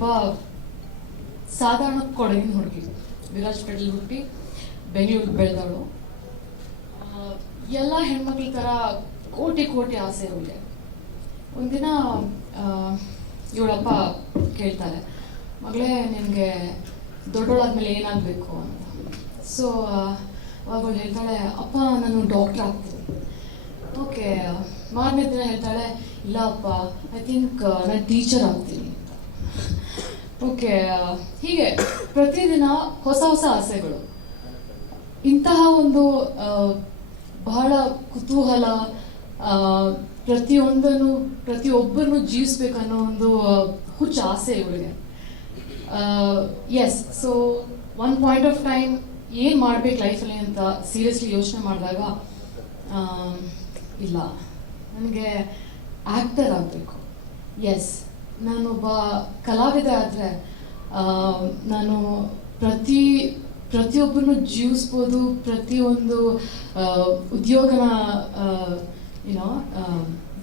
ಒಬ್ಬ ಸಾಧಾರಣ ಕೊಡಗಿನ ಹುಡುಗಿ, ವಿರಾಜ್ ವಿರಾಜ್ಪೇಟೆಲ್ ಹುಟ್ಟಿ, ಬೆಂಗಳೂರಿಗೆ ಬೆಳೆದವಳು. ಎಲ್ಲ ಹೆಣ್ಮಕ್ಳ ಥರ ಕೋಟಿ ಕೋಟಿ ಆಸೆ ಇರಲಿದೆ ಒಂದಿನ ಇವಳಪ್ಪ ಕೇಳ್ತಾರೆ, ಮಗಳೇ, ನಿನಗೆ ದೊಡ್ಡೋಳಾದ್ಮೇಲೆ ಏನಾಗಬೇಕು ಅಂತ. ಸೊ ಅವಾಗ ಅವಳು ಹೇಳ್ತಾಳೆ, ಅಪ್ಪ, ನಾನು ಡಾಕ್ಟ್ರ್ ಆಗ್ತೀನಿ. ಓಕೆ ಮಾರನೇ ದಿನ ಹೇಳ್ತಾಳೆ ಇಲ್ಲ ಅಪ್ಪ ಐ ಥಿಂಕ್ ನಾನು ಟೀಚರ್ ಆಗ್ತೀನಿ. ಓಕೆ ಹೀಗೆ, ಪ್ರತಿದಿನ ಹೊಸ ಹೊಸ ಆಸೆಗಳು. ಇಂತಹ ಒಂದು ಬಹಳ ಕುತೂಹಲ ಪ್ರತಿಯೊಂದನ್ನು ಪ್ರತಿಯೊಬ್ಬರನ್ನು ಜೀವಿಸ್ಬೇಕನ್ನೋ ಒಂದು ಹುಚ್ಚ ಆಸೆ ಇವಳಿಗೆ yes so one point of time ಏನು ಮಾಡ್ಬೇಕು ಲೈಫಲ್ಲಿ ಅಂತ ಸೀರಿಯಸ್ಲಿ ಯೋಚನೆ ಮಾಡಿದಾಗ ಇಲ್ಲ. ನನಗೆ ಆ್ಯಕ್ಟರ್ ಆಗಬೇಕು. ಎಸ್ ನಾನೊಬ್ಬ ಕಲಾವಿದ ಆದರೆ ನಾನು ಪ್ರತಿ, ಪ್ರತಿಯೊಬ್ಬರನ್ನು ಜೀವಿಸ್ಬೋದು, ಪ್ರತಿಯೊಂದು ಉದ್ಯೋಗನ ಏನೋ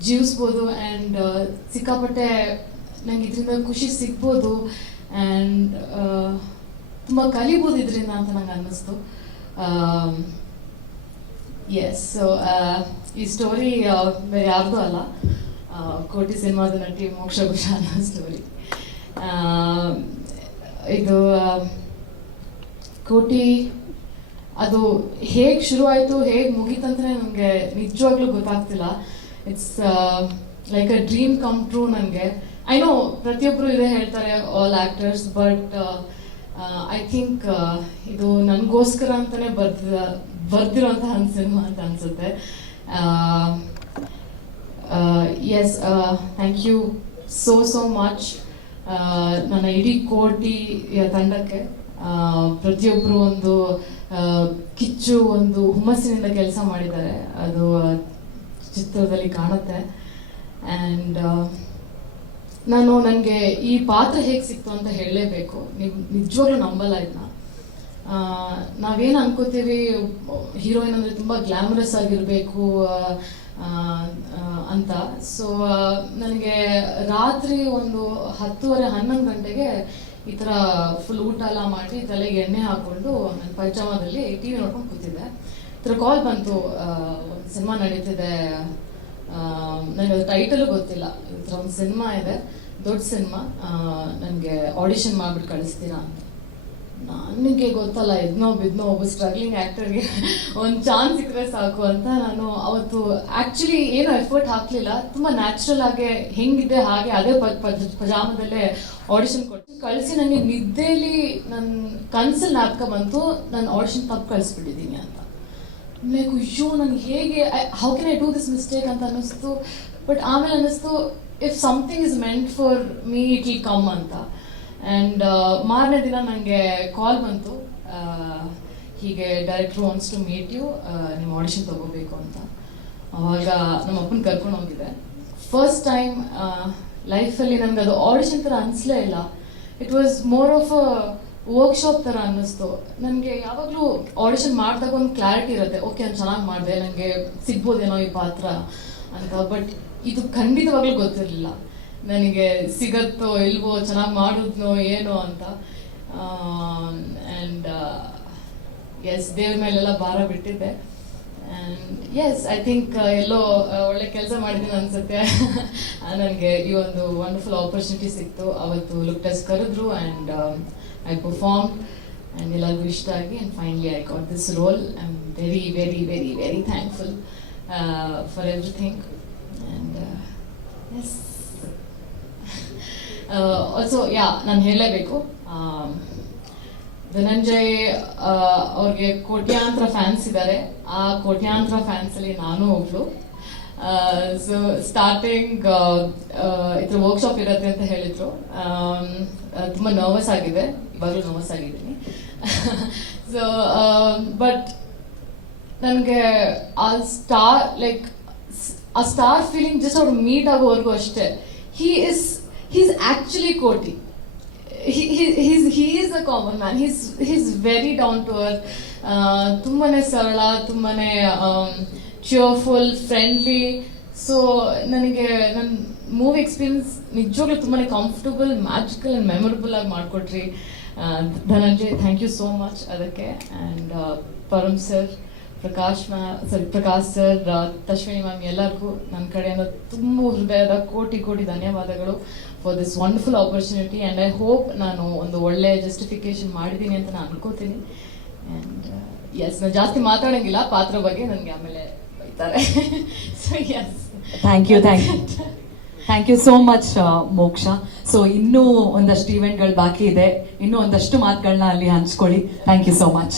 ಜೀವಿಸ್ಬೋದು ಆ್ಯಂಡ್ ಸಿಕ್ಕಾಪಟ್ಟೆ ನಂಗೆ ಇದರಿಂದ ಖುಷಿ ಸಿಗ್ಬೋದು ಆ್ಯಂಡ್ ತುಂಬ ಕಲಿಬೋದು ಇದರಿಂದ ಅಂತ ನಂಗೆ ಅನ್ನಿಸ್ತು. ಎಸ್ ಸೊ ಈ ಸ್ಟೋರಿ ಬೇರೆ ಯಾರ್ದು ಅಲ್ಲ. ಕೋಟಿ ಸಿನಿಮಾದ ನಟಿ ಮೋಕ್ಷ ಅನ್ನೋ ಸ್ಟೋರಿ ಇದು ಕೋಟಿ, ಅದು ಹೇಗೆ ಶುರುವಾಯಿತು, ಹೇಗೆ ಮುಗೀತಂದ್ರೆ ನನಗೆ ನಿಜವಾಗ್ಲೂ ಗೊತ್ತಾಗ್ತಿಲ್ಲ. It's like a dream come true ನನಗೆ ಐ ನೋ ಪ್ರತಿಯೊಬ್ಬರು ಇದೇ ಹೇಳ್ತಾರೆ all actors but I think ಇದು ನನಗೋಸ್ಕರ ಅಂತಲೇ ಬರ್ದಿರೋ ಬರ್ದಿರೋಂತಹ ಒಂದು ಸಿನಿಮಾ ಅಂತ ಅನಿಸುತ್ತೆ. Yes thank you so so much ನನ್ನ ಇಡೀ ಕೋಟಿ ತಂಡಕ್ಕೆ ಪ್ರತಿಯೊಬ್ಬರು ಒಂದು ಕಿಚ್ಚು, ಒಂದು ಹುಮ್ಮಸ್ಸಿನಿಂದ ಕೆಲಸ ಮಾಡಿದ್ದಾರೆ. ಅದು ಚಿತ್ರದಲ್ಲಿ ಕಾಣುತ್ತೆ. ಆ್ಯಂಡ್ ನಾನು ನನಗೆ ಈ ಪಾತ್ರ ಹೇಗೆ ಸಿಕ್ತು ಅಂತ ಹೇಳಲೇಬೇಕು. ನಿಜವಾಗ್ಲೂ ನಂಬಲ್ಲ ಇದನ್ನ ನಾವೇನು ಅನ್ಕೋತೀವಿ, ಹೀರೋಯಿನ್ ಅಂದರೆ ತುಂಬ ಗ್ಲಾಮರಸ್ ಆಗಿರಬೇಕು ಅಂತ. ಸೊ ನನಗೆ ರಾತ್ರಿ ಒಂದು ಹತ್ತುವರೆ, ಹನ್ನೊಂದು ಗಂಟೆಗೆ ಈ ಥರ ಫುಲ್ ಊಟ ಎಲ್ಲ ಮಾಡಿ ತಲೆಗೆ ಎಣ್ಣೆ ಹಾಕ್ಕೊಂಡು ನನ್ನ ಪೈಜಾಮದಲ್ಲಿ ಟಿ ವಿ ನೋಡ್ಕೊಂಡು ಕೂತಿದ್ದೆ. ಈ ಕಾಲ್ ಬಂತು ಸಿನಿಮಾ ನಡೀತಿದೆ ನನಗೆ ಅದು ಟೈಟಲು ಗೊತ್ತಿಲ್ಲ. ಈ ಥರ ಒಂದು ಸಿನಿಮಾ ಇದೆ, ದೊಡ್ಡ ಸಿನಿಮಾ ನನಗೆ ಆಡಿಷನ್ ಮಾಡಿಬಿಟ್ಟು ಕಳಿಸ್ತೀರಾ ಅಂತ. ನನಗೆ ಗೊತ್ತಲ್ಲ ಎದ್ನೋ ಬಿದ್ನೋ ಒಬ್ಬ ಸ್ಟ್ರಗ್ಲಿಂಗ್ ಆ್ಯಕ್ಟರ್ಗೆ ಒಂದು ಚಾನ್ಸ್ ಸಿಕ್ಕರೆ ಸಾಕು ಅಂತ ನಾನು ಅವತ್ತು ಆ್ಯಕ್ಚುಲಿ ಏನು ಎಫರ್ಟ್ ಹಾಕಲಿಲ್ಲ. ತುಂಬ ನ್ಯಾಚುರಲ್ ಆಗಿ ಹೆಂಗಿದೆ, ಹಾಗೆ ಅದೇ ಪಜಾಮದಲ್ಲೇ ಆಡಿಷನ್ ಕೊಟ್ಟು ಕಳಿಸಿ ನನಗೆ ನಿದ್ದೆಯಲ್ಲಿ ನನ್ನ ಕನ್ಸಲ್ ನಾಟಕ ಬಂತು, ನಾನು ಆಡಿಷನ್ ತಪ್ಪು ಕಳಿಸ್ಬಿಟ್ಟಿದ್ದೀನಿ ಅಂತ. ಲೈಕ್ ಅಯ್ಯೋ, ನನಗೆ ಹೇಗೆ how can I do this mistake ಅಂತ ಅನ್ನಿಸ್ತು. ಬಟ್ ಆಮೇಲೆ ಅನ್ನಿಸ್ತು if something is meant for me it will come ಅಂತ. ಆ್ಯಂಡ್ ಮಾರನೇ ದಿನ ನನಗೆ ಕಾಲ್ ಬಂತು. ಹೀಗೆ ಡೈರೆಕ್ಟ್ರು ವಾನ್ಸ್ ಟು ಮೀಟ್ ಯು ನಿಮ್ಮ ಆಡಿಷನ್ ತೊಗೋಬೇಕು ಅಂತ. ಅವಾಗ ನಮ್ಮ ಅಪ್ಪನ ಕರ್ಕೊಂಡು ಹೋಗಿದ್ದೆ. ಫಸ್ಟ್ ಟೈಮ್ ಲೈಫಲ್ಲಿ ನನಗೆ ಅದು ಆಡಿಷನ್ ಥರ ಅನಿಸ್ಲೇ ಇಲ್ಲ. It was more of a workshop ಥರ ಅನ್ನಿಸ್ತು. ನನಗೆ ಯಾವಾಗಲೂ ಆಡಿಷನ್ ಮಾಡಿದಾಗ ಒಂದು ಕ್ಲಾರಿಟಿ ಇರುತ್ತೆ. ಓಕೆ ನಾನು ಚೆನ್ನಾಗಿ ಮಾಡಿದೆ. ನನಗೆ ಸಿಗ್ಬೋದೇನೋ ಈ ಪಾತ್ರ ಅಂತ. ಬಟ್ ಇದು ಖಂಡಿತವಾಗ್ಲೂ ಗೊತ್ತಿರಲಿಲ್ಲ. ನನಗೆ ಸಿಗತ್ತೋ ಇಲ್ವೋ, ಚೆನ್ನಾಗಿ ಮಾಡಿದ್ನೋ ಏನೋ ಅಂತ. ಆ್ಯಂಡ್ ಎಸ್ ದೇವ್ರ ಮೇಲೆಲ್ಲ ಭಾರ ಬಿಟ್ಟಿದ್ದೆ. ಎಸ್ ಐ ಥಿಂಕ್ ಎಲ್ಲೋ ಒಳ್ಳೆ ಕೆಲಸ ಮಾಡಿದ್ದೀನಿ ಅನ್ಸುತ್ತೆ. ನನಗೆ ಈ ಒಂದು ವಂಡರ್ಫುಲ್ ಆಪರ್ಚುನಿಟಿ ಸಿಕ್ತು. ಅವತ್ತು ಲುಕ್ ಟೆಸ್ಟ್ ಕರೆದ್ರು ಆ್ಯಂಡ್ ಐ ಪರ್ಫಾರ್ಮ್ ಆ್ಯಂಡ್ ಎಲ್ಲರಿಗೂ ಇಷ್ಟ ಆಗಿ and finally I got this role I am very very very very thankful for everything and yes also yeah ನಾನು ಹೇಳಲೇಬೇಕು. ಧನಂಜಯ್ ಆ, ಅವ್ರಿಗೆ ಕೋಟ್ಯಾಂತರ ಫ್ಯಾನ್ಸ್ ಇದ್ದಾರೆ ಆ ಕೋಟ್ಯಾಂತರ ಫ್ಯಾನ್ಸಲ್ಲಿ ನಾನು ಒಬ್ಳು. ಸೊ ಸ್ಟಾರ್ಟಿಂಗ್ ಇದ್ರ ವರ್ಕ್ಶಾಪ್ ಇರುತ್ತೆ ಅಂತ ಹೇಳಿದ್ರು. ಆಮ್, ತುಂಬ ನರ್ವಸ್ ಆಗಿದೆ. ಇವಾಗಲೂ ನರ್ವಸ್ ಆಗಿದ್ದೀನಿ. ಸೊ ಬಟ್ ನನಗೆ a star like a star feeling just ಅವ್ರು ಮೀಟ್ ಆಗೋವರೆಗೂ ಅಷ್ಟೇ. ಹೀ ಇಸ್ ಹೀಸ್ ಆ್ಯಕ್ಚುಲಿ ಕೋಟಿ he's, he is a common man. He's, he's very down to earth. ತುಂಬಾ ಸರಳ ತುಂಬಾ ಚಿಯರ್ಫುಲ್ ಫ್ರೆಂಡ್ಲಿ ಸೊ ನನಗೆ ನನ್ನ ಮೂವಿ ಎಕ್ಸ್ಪೀರಿಯನ್ಸ್ ನಿಜವಾಗ್ಲೂ ತುಂಬಾ ಕಂಫರ್ಟಬಲ್ ಮ್ಯಾಜಿಕಲ್ ಆ್ಯಂಡ್ ಮೆಮೊರಬಲ್ ಆಗಿ ಮಾಡಿಕೊಟ್ರಿ Dhananjay thank you so much ಅದಕ್ಕೆ ಆ್ಯಂಡ್ ಪರಮ್ ಸರ್ ಪ್ರಕಾಶ್ ಮ್ಯಾ sorry Prakash sir Tashwini ma'am ಎಲ್ಲರಿಗೂ ನನ್ನ ಕಡೆಯಿಂದ ತುಂಬ ಹೃದಯದ ಕೋಟಿ ಕೋಟಿ ಧನ್ಯವಾದಗಳು. For this wonderful opportunity and I hope ನಾನು ಒಂದು ಒಳ್ಳೆ ಜಸ್ಟಿಫಿಕೇಶನ್ ಮಾಡಿದ್ದೀನಿ ಅಂತ ನಾನು ಅನ್ಕೋತೀನಿ. ಆ್ಯಂಡ್ ಎಸ್ ನಾನು ಜಾಸ್ತಿ ಮಾತಾಡೋಂಗಿಲ್ಲ ಪಾತ್ರ ಬಗ್ಗೆ ನನಗೆ ಆಮೇಲೆ ಬೈತಾರೆ. So yes thank you thank you thank you so much Moksha. So ಇನ್ನೂ ಒಂದಷ್ಟು ಇವೆಂಟ್ಗಳು ಬಾಕಿ ಇದೆ. ಇನ್ನೂ ಒಂದಷ್ಟು ಮಾತುಗಳನ್ನ ಅಲ್ಲಿ ಹಂಚ್ಕೊಳ್ಳಿ. Thank you so much